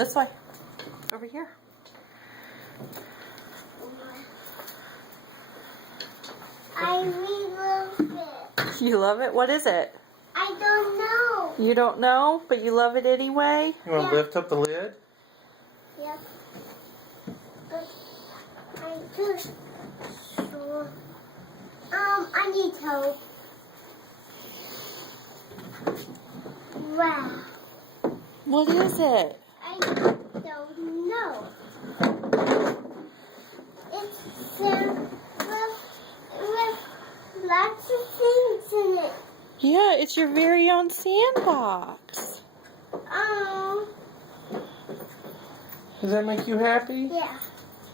This way. Over here. I really love it. You love it? What is it? I don't know. You don't know, but you love it anyway? You want to lift up the lid? Yep. But I just saw. I need help. Wow. What is it? I don't know. It's with lots of things in it. Yeah, it's your very own sandbox. Oh, Does that make you happy? yeah.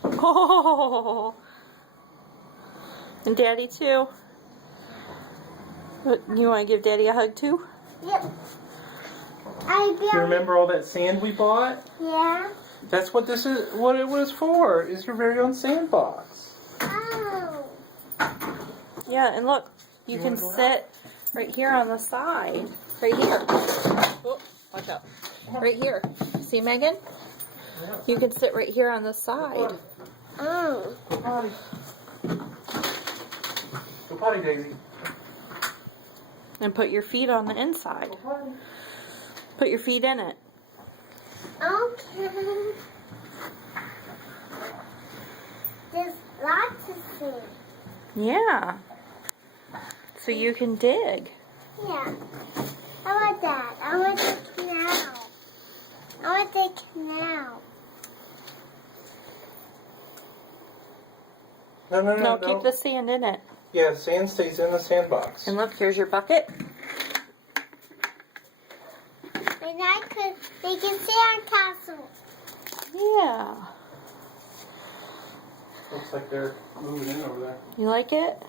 Oh. And Daddy too. You want to give Daddy a hug too? Yep. Do you remember all that sand we bought? Yeah. That's what this is. What it was for? Is your very own sandbox. Oh. Yeah, and look, you You can wanna go sit right here on the side. Right here. Oh, watch out. Right here. See, Megan? Yeah. You can sit right here on the side. Oh. Go potty. Go potty, Daisy. And put your feet on the inside. Go potty. Put your feet in it. Okay. There's lots of things. Yeah. So you can dig. Yeah. I want that. I want the canal. I want the canal. No. Keep the sand in it. Yeah, sand stays in the sandbox. And look, here's your bucket. And I could make a sand castle. Yeah. Looks like they're moving in over there. You like it?